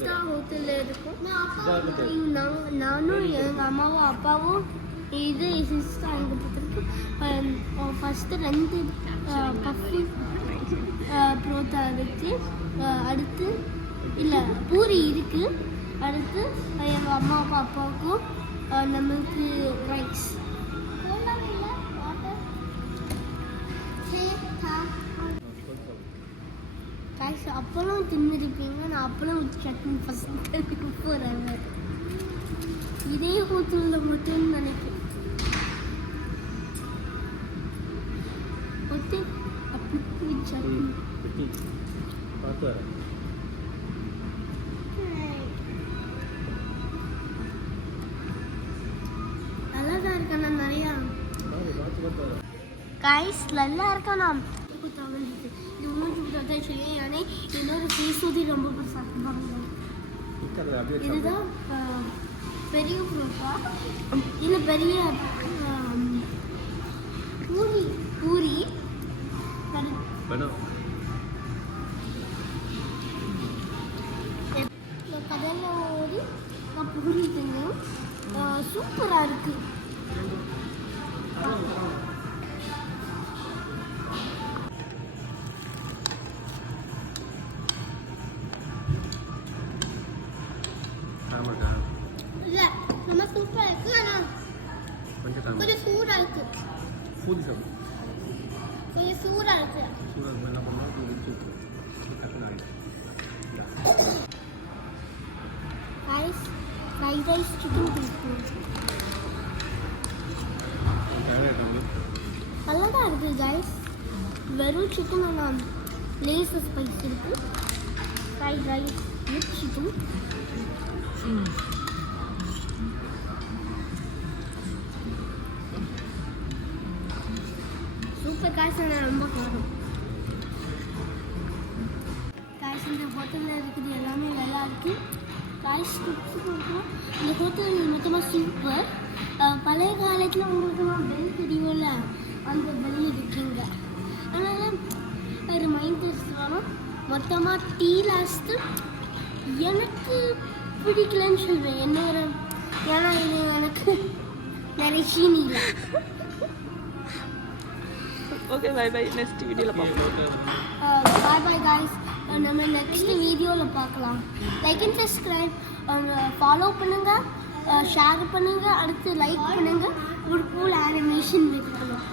Star ஹோட்டலில் இருக்கும். நானும் எங்கள் அம்மாவும் அப்பாவும் இது 6 ஸ்டார் அங்கே பார்த்துருக்கு. ஃபஸ்ட்டு 2 பஃபி புரோட்டா இருக்குது. அடுத்து இல்லை பூரி இருக்குது. அடுத்து எங்கள் அம்மாவுக்கும் அப்பாவுக்கும் நம்மளுக்கு ரைஸ். காய்ஸ் அப்பளம் தின்னுருப்பீங்க. நான் அப்பளம் சட்னி ஃபஸ்ட்டு போகிறாங்க. இதே ஹோட்டலில் மட்டும் நினைக்கிறேன். அப்படி சட்னி நல்லா தான் இருக்காண்ணா. நிறையா காய்ஸ் நல்லா இருக்காண்ணா. இது மூஞ்சி பார்த்தா சொல்லி யானே இன்னொரு சீசூதி ரொம்ப சாப்பிடுவாங்க. இதுதான் பெரிய புரோட்டா. இல்லை பெரிய பூரி பூரி கடையில் ஓடி நான் பூரி தின்னேன். சூப்பராக இருக்குது. இல்லை ரொம்ப சூப்பராக இருக்குது. ஆனால் கொஞ்சம் சூடாக இருக்குது. கொஞ்சம் சூடாக இருக்குது. Rice fried rice chicken piece நல்லா தான் இருக்குது கைஸ். வெறும் சிக்கன் ஆனால் லேஸ் ஸ்பைஸ் இருக்குது. Fried rice with chicken. Super guys. நான் ரொம்ப காரம் காய்ஸ். இந்த ஹோட்டலில் இருக்குது எல்லாமே நல்லா இருக்குது காய்ஸ். இந்த ஹோட்டல் மொத்தமாக சூப்பர். பழைய காலத்தில் உங்களுக்கு பெல் தெரியும்ல, அந்த பெல் இருக்குங்க. அதனால் ஒரு மைண்ட் டெஸ்ட் வேணும். மொத்தமாக டீ லாஸ்ட்டு எனக்கு பிடிக்கலன்னு சொல்வேன். என்னோட ஏன்னா இது எனக்கு நிறைய சீனி இல்லை. Okay bye by. நெக்ஸ்ட் வீடியோவில் பார்க்கலாம். பாய் பாய் காய்ஸ். நம்ம நெக்ஸ்ட் வீடியோவில் பார்க்கலாம். லைக் அண்ட் சப்ஸ்கிரைப் ஃபாலோ பண்ணுங்கள், ஷேர் பண்ணுங்கள், அடுத்து லைக் பண்ணுங்கள். ஒரு கூல் அனிமேஷன் வைக்கணும்.